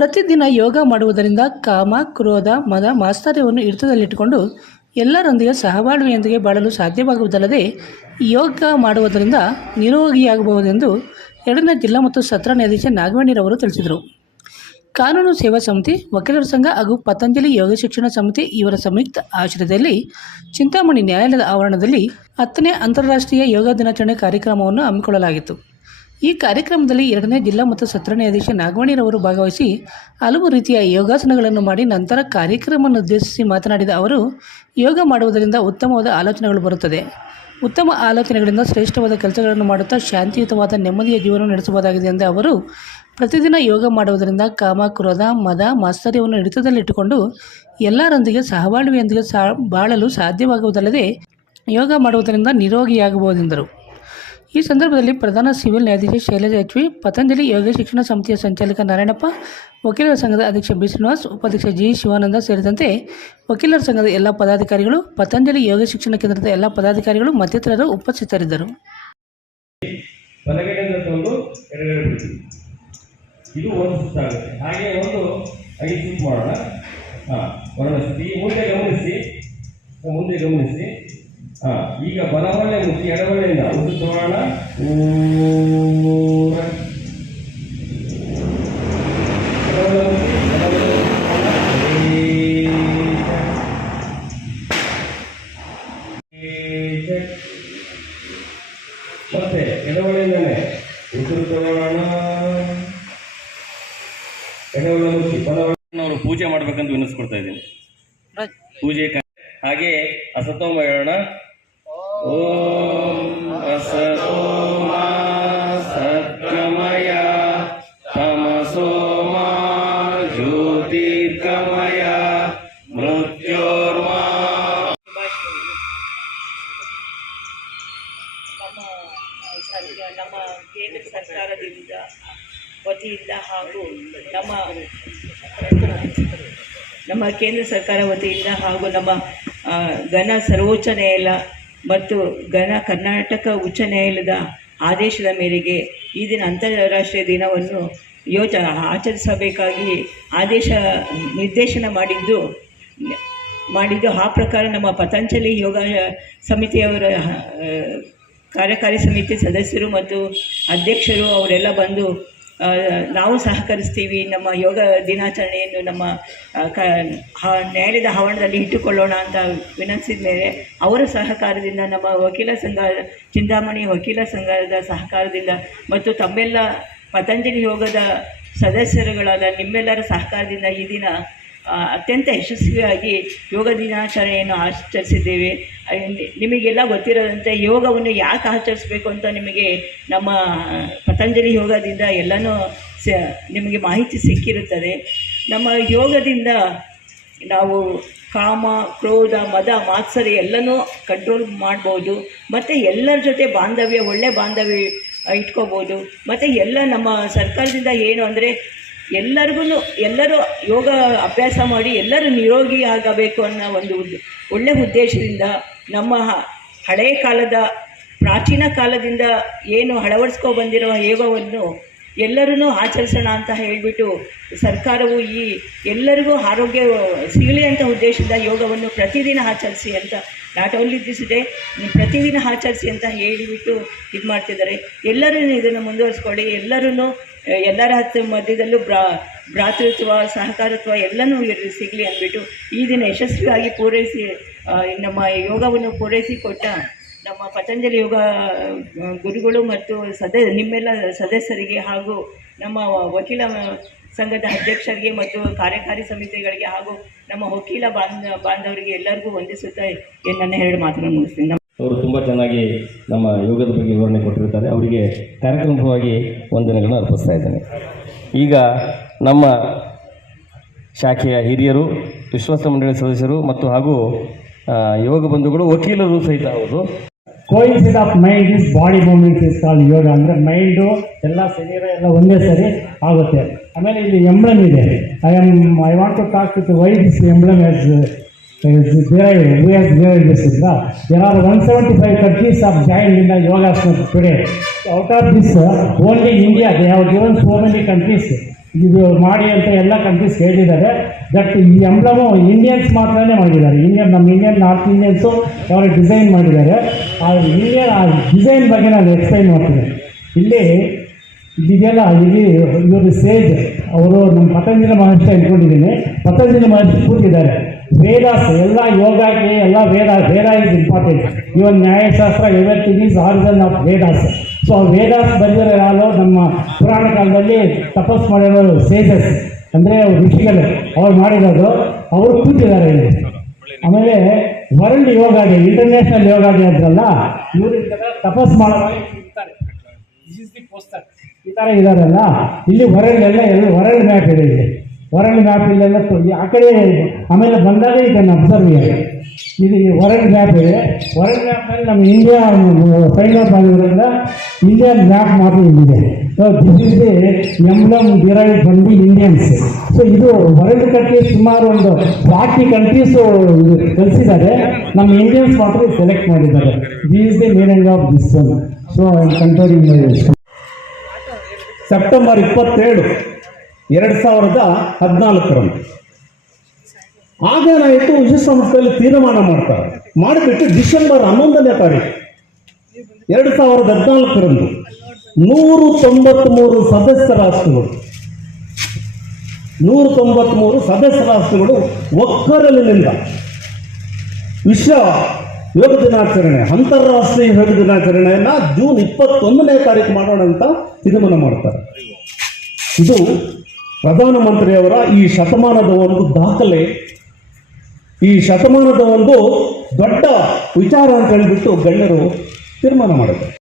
ಪ್ರತಿದಿನ ಯೋಗ ಮಾಡುವುದರಿಂದ ಕಾಮ, ಕ್ರೋಧ, ಮದ, ಮಾತ್ಸರ್ಯವನ್ನು ಹಿಡಿತದಲ್ಲಿಟ್ಟುಕೊಂಡು ಎಲ್ಲರೊಂದಿಗೆ ಸಹಬಾಳ್ವೆಯೊಂದಿಗೆ ಬಾಳಲು ಸಾಧ್ಯವಾಗುವುದಲ್ಲದೆ ಯೋಗ ಮಾಡುವುದರಿಂದ ನಿರೋಗಿಯಾಗಬಹುದೆಂದು 2ನೇ ಜಿಲ್ಲಾ ಮತ್ತು ಸತ್ರ ನ್ಯಾಯಾಧೀಶ ನಾಗವೇಣಿರವರು ತಿಳಿಸಿದರು. ಕಾನೂನು ಸೇವಾ ಸಮಿತಿ, ವಕೀಲರ ಸಂಘ ಹಾಗೂ ಪತಂಜಲಿ ಯೋಗ ಶಿಕ್ಷಣ ಸಮಿತಿ ಇವರ ಸಂಯುಕ್ತ ಆಶ್ರಯದಲ್ಲಿ ಚಿಂತಾಮಣಿ ನ್ಯಾಯಾಲಯದ ಆವರಣದಲ್ಲಿ 10ನೇ ಅಂತಾರಾಷ್ಟ್ರೀಯ ಯೋಗ ದಿನಾಚರಣೆ ಕಾರ್ಯಕ್ರಮವನ್ನು ಹಮ್ಮಿಕೊಳ್ಳಲಾಗಿತ್ತು. ಈ ಕಾರ್ಯಕ್ರಮದಲ್ಲಿ 2ನೇ ಜಿಲ್ಲಾ ಮತ್ತು ಸತ್ರ ನ್ಯಾಯಾಧೀಶ ನಾಗವೇಣಿರವರು ಭಾಗವಹಿಸಿ ಹಲವು ರೀತಿಯ ಯೋಗಾಸನಗಳನ್ನು ಮಾಡಿ ನಂತರ ಕಾರ್ಯಕ್ರಮವನ್ನು ಉದ್ದೇಶಿಸಿ ಮಾತನಾಡಿದ ಅವರು, ಯೋಗ ಮಾಡುವುದರಿಂದ ಉತ್ತಮವಾದ ಆಲೋಚನೆಗಳು ಬರುತ್ತದೆ. ಉತ್ತಮ ಆಲೋಚನೆಗಳಿಂದ ಶ್ರೇಷ್ಠವಾದ ಕೆಲಸಗಳನ್ನು ಮಾಡುತ್ತಾ ಶಾಂತಿಯುತವಾದ ನೆಮ್ಮದಿಯ ಜೀವನ ನಡೆಸಬಹುದಾಗಿದೆ ಎಂದ ಅವರು, ಪ್ರತಿದಿನ ಯೋಗ ಮಾಡುವುದರಿಂದ ಕಾಮ, ಕ್ರೋಧ, ಮದ, ಮಾತ್ಸರ್ಯವನ್ನು ಹಿಡಿತದಲ್ಲಿಟ್ಟುಕೊಂಡು ಎಲ್ಲರೊಂದಿಗೆ ಸಹಬಾಳ್ವೆಯೊಂದಿಗೆ ಬಾಳಲು ಸಾಧ್ಯವಾಗುವುದಲ್ಲದೆ ಯೋಗ ಮಾಡುವುದರಿಂದ ನಿರೋಗಿಯಾಗಬಹುದೆಂದರು. ಈ ಸಂದರ್ಭದಲ್ಲಿ ಪ್ರಧಾನ ಸಿವಿಲ್ ನ್ಯಾಯಾಧೀಶ ಶೈಲಜಾ ಎಚ್.ವಿ, ಪತಂಜಲಿ ಯೋಗ ಶಿಕ್ಷಣ ಸಮಿತಿಯ ಸಂಚಾಲಕ ನಾರಾಯಣಪ್ಪ, ವಕೀಲರ ಸಂಘದ ಅಧ್ಯಕ್ಷ ಬಿ. ಶ್ರೀನಿವಾಸ್, ಉಪಾಧ್ಯಕ್ಷ ಜಿ. ಶಿವಾನಂದ ಸೇರಿದಂತೆ ವಕೀಲರ ಸಂಘದ ಎಲ್ಲ ಪದಾಧಿಕಾರಿಗಳು, ಪತಂಜಲಿ ಯೋಗ ಶಿಕ್ಷಣ ಕೇಂದ್ರದ ಎಲ್ಲ ಪದಾಧಿಕಾರಿಗಳು ಮತ್ತಿತರರು ಉಪಸ್ಥಿತರಿದ್ದರು. ಇದು ಒಂದು ಸುತ್ತಾಗುತ್ತೆ. ಹಾಗೆ ಒಂದು 5 ಸುತ್ತು ಮಾಡೋಣ. ವರ್ಣಸ್ಥಿತಿ ಮುಂದೆ ಗಮನಿಸಿ. ಈಗ ಬಲವನ್ನೇ ಮುಚ್ಚಿ ಎಡವನ್ನೆಯಿಂದ ಒಂದು ತೋರೋಣ. ಮತ್ತೆ ಎಡವಳಿಂದನೇ ಉಸಿರು ತಗೊಳ್ಳೋಣ. ಎಡವಳ ಮುಚ್ಚಿ ಬಲವನ್ನು ಅವರು ಪೂಜೆ ಮಾಡ್ಬೇಕಂತ ವಿನಿಸ್ಕೊಡ್ತಾ ಇದ್ದೀನಿ. ಪೂಜೆ ಹಾಗೆ ಅಸತೋಮ ಹೇಳೋಣ. ಓಂ ಅಸತೋಮ ಸದ್ಗಮಯ ತಮಸೋಮ ಜ್ಯೋತಿರ್ಗಮಯ ಮೃತ್ಯೋರ್ಮಾ. ನಮ್ಮ ಕೇಂದ್ರ ಸರ್ಕಾರದಿಂದ ವತಿಯಿಂದ ಹಾಗೂ ನಮ್ಮ ಕೇಂದ್ರ ಸರ್ಕಾರ ವತಿಯಿಂದ ಹಾಗೂ ನಮ್ಮ ಘನ ಸರ್ವೋಚ್ಚ ನ್ಯಾಯಾಲಯ ಮತ್ತು ಘನ ಕರ್ನಾಟಕ ಉಚ್ಚ ನ್ಯಾಯಾಲಯದ ಆದೇಶದ ಮೇರೆಗೆ ಈ ದಿನ ಅಂತಾರಾಷ್ಟ್ರೀಯ ದಿನವನ್ನು ಆಚರಿಸಬೇಕಾಗಿ ನಿರ್ದೇಶನ ಮಾಡಿದ್ದು ಆ ಪ್ರಕಾರ ನಮ್ಮ ಪತಂಜಲಿ ಯೋಗ ಸಮಿತಿಯವರ ಕಾರ್ಯಕಾರಿ ಸಮಿತಿ ಸದಸ್ಯರು ಮತ್ತು ಅಧ್ಯಕ್ಷರು ಅವರೆಲ್ಲ ಬಂದು ನಾವು ಸಹಕರಿಸ್ತೀವಿ, ನಮ್ಮ ಯೋಗ ದಿನಾಚರಣೆಯನ್ನು ನಮ್ಮ ನ್ಯಾಯಾಲಯದ ಆವರಣದಲ್ಲಿ ಇಟ್ಟುಕೊಳ್ಳೋಣ ಅಂತ ವಿನಂತಿಸಿದ ಮೇಲೆ ಅವರ ಸಹಕಾರದಿಂದ, ನಮ್ಮ ವಕೀಲ ಸಂಘ ಚಿಂತಾಮಣಿ ವಕೀಲ ಸಂಘದ ಸಹಕಾರದಿಂದ ಮತ್ತು ತಮ್ಮೆಲ್ಲ ಪತಂಜಲಿ ಯೋಗದ ಸದಸ್ಯರುಗಳಾದ ನಿಮ್ಮೆಲ್ಲರ ಸಹಕಾರದಿಂದ ಈ ದಿನ ಅತ್ಯಂತ ಯಶಸ್ವಿಯಾಗಿ ಯೋಗ ದಿನಾಚರಣೆಯನ್ನು ಆಚರಿಸಿದ್ದೇವೆ. ನಿಮಗೆಲ್ಲ ಗೊತ್ತಿರೋದಂತೆ ಯೋಗವನ್ನು ಯಾಕೆ ಆಚರಿಸಬೇಕು ಅಂತ ನಿಮಗೆ ನಮ್ಮ ಪತಂಜಲಿ ಯೋಗದಿಂದ ಎಲ್ಲನೂ ನಿಮಗೆ ಮಾಹಿತಿ ಸಿಕ್ಕಿರುತ್ತದೆ. ನಮ್ಮ ಯೋಗದಿಂದ ನಾವು ಕಾಮ, ಕ್ರೋಧ, ಮದ, ಮಾತ್ಸರ್ಯ ಎಲ್ಲನೂ ಕಂಟ್ರೋಲ್ ಮಾಡ್ಬೋದು ಮತ್ತು ಎಲ್ಲರ ಜೊತೆ ಒಳ್ಳೆ ಬಾಂಧವ್ಯ ಇಟ್ಕೋಬೋದು. ಮತ್ತು ಎಲ್ಲ ನಮ್ಮ ಸರ್ಕಾರದಿಂದ ಏನು ಅಂದರೆ ಎಲ್ಲರೂ ಯೋಗ ಅಭ್ಯಾಸ ಮಾಡಿ ಎಲ್ಲರೂ ನಿರೋಗಿ ಆಗಬೇಕು ಅನ್ನೋ ಒಂದು ಒಳ್ಳೆಯ ಉದ್ದೇಶದಿಂದ ನಮ್ಮ ಹಳೆಯ ಕಾಲದ ಪ್ರಾಚೀನ ಕಾಲದಿಂದ ಏನು ಅಳವಡಿಸ್ಕೊ ಬಂದಿರೋ ಯೋಗವನ್ನು ಎಲ್ಲರೂ ಆಚರಿಸೋಣ ಅಂತ ಹೇಳಿಬಿಟ್ಟು ಸರ್ಕಾರವು ಎಲ್ಲರಿಗೂ ಆರೋಗ್ಯ ಸಿಗಲಿ ಅಂತ ಉದ್ದೇಶದಿಂದ ಯೋಗವನ್ನು ಪ್ರತಿದಿನ ಆಚರಿಸಿ ಅಂತ, ನಾಟ್ ಓನ್ಲಿ ದಿಸ್ ಡೇ, ಪ್ರತಿದಿನ ಆಚರಿಸಿ ಅಂತ ಹೇಳಿಬಿಟ್ಟು ಇದು ಮಾಡ್ತಿದ್ದಾರೆ. ಎಲ್ಲರೂ ಇದನ್ನು ಮುಂದುವರಿಸ್ಕೊಳ್ಳಿ. ಎಲ್ಲರ ಮಧ್ಯದಲ್ಲೂ ಭ್ರಾತೃತ್ವ, ಸಹಕಾರತ್ವ ಎಲ್ಲನೂ ಸಿಗಲಿ ಅಂದ್ಬಿಟ್ಟು ಈ ದಿನ ಯಶಸ್ವಿಯಾಗಿ ನಮ್ಮ ಯೋಗವನ್ನು ಪೂರೈಸಿಕೊಟ್ಟ ನಮ್ಮ ಪತಂಜಲಿ ಯೋಗ ಗುರುಗಳು ಮತ್ತು ನಿಮ್ಮೆಲ್ಲ ಸದಸ್ಯರಿಗೆ ಹಾಗೂ ನಮ್ಮ ವಕೀಲ ಸಂಘದ ಅಧ್ಯಕ್ಷರಿಗೆ ಮತ್ತು ಕಾರ್ಯಕಾರಿ ಸಮಿತಿಗಳಿಗೆ ಹಾಗೂ ನಮ್ಮ ವಕೀಲ ಬಾಂಧವರಿಗೆ ಎಲ್ಲರಿಗೂ ವಂದಿಸುತ್ತಾ ನನ್ನ 2 ಮಾತುಗಳನ್ನು ಮುಗಿಸ್ತೀನಿ. ಅವರು ತುಂಬ ಚೆನ್ನಾಗಿ ನಮ್ಮ ಯೋಗದ ಬಗ್ಗೆ ವಿವರಣೆ ಕೊಟ್ಟಿರ್ತಾರೆ. ಅವರಿಗೆ ಕಾರ್ಯಕ್ರಮವಾಗಿ ವಂದನೆಗಳನ್ನು ಅರ್ಪಿಸ್ತಾ ಇದ್ದೇನೆ. ಈಗ ನಮ್ಮ ಶಾಖೆಯ ಹಿರಿಯರು, ವಿಶ್ವಾಸ ಮಂಡಳಿ ಸದಸ್ಯರು ಮತ್ತು ಹಾಗೂ ಯೋಗ ಬಂಧುಗಳು, ವಕೀಲರು ಸಹಿತ ಅವರು coincide of mind is body movement is called yoga. ಅಂದರೆ ಮೈಂಡು ಎಲ್ಲ ಶರೀರ ಎಲ್ಲ ಒಂದೇ ಸರಿ ಆಗುತ್ತೆ. ಆಮೇಲೆ ಇಲ್ಲಿ ಎಂಬ್ಲಮ್ ಇದೆ. I want to talk with why this emblem has derived. Who has derived this? There are 175 countries have joined in the yoga today. Out of this, only India, they have given so many countries ಇದು ಮಾಡಿ ಅಂತ ಎಲ್ಲ countries ಹೇಳಿದ್ದಾರೆ. That ಈ ಎಂಬ್ಲಮು Indians ಮಾತ್ರನೇ ಮಾಡಿದ್ದಾರೆ. ನಮ್ಮ Indian north Indians ಅವರು ಡಿಸೈನ್ ಮಾಡಿದ್ದಾರೆ. ಆ ಡಿಸೈನ್ ಬಗ್ಗೆ ನಾನು ಎಕ್ಸ್ಪ್ಲೈನ್ ಮಾಡ್ತೀನಿ. ಇಲ್ಲಿ ಇದೆಯಲ್ಲ, ಇಲ್ಲಿ ಇವರು ಸೇಜ್ ಅವರು ನಮ್ಮ ಪತಂಜಲಿ ಮಹರ್ಷಿ ಅಂದ್ಕೊಂಡಿದ್ದೀನಿ. ಪತಂಜಲಿ ಮಹರ್ಷಿ ಕೂತಿದ್ದಾರೆ. ವೇದಾಸ್ ಎಲ್ಲ ಯೋಗಕ್ಕೆ ಎಲ್ಲ Veda is important. Even Nyayashastra everything is origin of Vedas. So Vedas ಬಂದಿರೋ ಯಾರು ನಮ್ಮ ಪುರಾಣ ಕಾಲದಲ್ಲಿ ತಪಸ್ ಮಾಡಿರೋ ಸೇಜಸ್ ಅಂದರೆ ಋಷಿಗಳು ಅವ್ರು ಮಾಡಿರೋದು. ಅವರು ಕೂತಿದ್ದಾರೆ ಇಲ್ಲಿ. ಆಮೇಲೆ ವರ್ಲ್ಡ್ ಯೋಗ ಡೇ, ಇಂಟರ್ನ್ಯಾಷನಲ್ ಯೋಗ ಡೇ ಅಂದ್ರಲ್ಲ, ಇವರು ತಪಸ್ ಮಾಡೋವಾಗ ಈ ಥರ ಇದಾರಲ್ಲ. ಇಲ್ಲಿ ವರ್ಲ್ಡ್ ಮ್ಯಾಪ್ ಇದೆ. ಇಲ್ಲಿ ವರ್ಲ್ಡ್ ಮ್ಯಾಪ್ ಇಲ್ಲೆಲ್ಲ ಆ ಕಡೆ ಆಮೇಲೆ ಬಂದಾಗ ಇದನ್ನು ಅಬ್ಸರ್ವ್ ಮಾಡಿ. ಇದು ವರ್ಲ್ಡ್ ಮ್ಯಾಪ್ ಇದೆ. ವರ್ಲ್ಡ್ ಮ್ಯಾಪ್ನಲ್ಲಿ ನಮ್ಮ ಇಂಡಿಯಾ ಫೈಂಡ್ ಔಟ್ ಆಗಿರೋದ್ರಿಂದ ಇಂಡಿಯನ್ ಮ್ಯಾಪ್ ಮಾತ್ರ ಇಲ್ಲಿದೆ. So this is the emblem derive from the Indians. So ಇದು ವರ್ಲ್ಡ್ ಕಂಟ್ರೀಸ್ ಸುಮಾರು ಒಂದು 40 ಕಂಟ್ರೀಸು ಕಲಿಸಿದ್ದಾರೆ. ನಮ್ಮ ಇಂಡಿಯನ್ಸ್ ಮಾತ್ರ ಸೆಲೆಕ್ಟ್ ಮಾಡಿದ್ದಾರೆ. This is the meaning of this one. So I am concluding. September 27, 2014 ಆಗೇನಾಯಿತು, ವಿಶ್ವಸಂಸ್ಥೆಯಲ್ಲಿ ತೀರ್ಮಾನ ಮಾಡ್ತಾರೆ. ಮಾಡಿಬಿಟ್ಟು ಡಿಸೆಂಬರ್ 11ನೇ ತಾರೀಕು 2014 193 ಸದಸ್ಯ ರಾಷ್ಟ್ರಗಳು ಒಕ್ಕರಲಿನಿಂದ ವಿಶ್ವ ಯೋಗ ದಿನಾಚರಣೆ, ಅಂತಾರಾಷ್ಟ್ರೀಯ ಯೋಗ ದಿನಾಚರಣೆಯನ್ನು ಜೂನ್ 21ನೇ ತಾರೀಕು ಮಾಡೋಣ ಅಂತ ತೀರ್ಮಾನ ಮಾಡ್ತಾರೆ. ಇದು ಪ್ರಧಾನಮಂತ್ರಿಯವರ ಈ ಶತಮಾನದ ಒಂದು ದಾಖಲೆ, ಈ ಶತಮಾನದ ಒಂದು ದೊಡ್ಡ ವಿಚಾರ ಅಂತ ಹೇಳಿಬಿಟ್ಟು ಗಣ್ಯರು ತೀರ್ಮಾನ ಮಾಡಿದ್ದಾರೆ.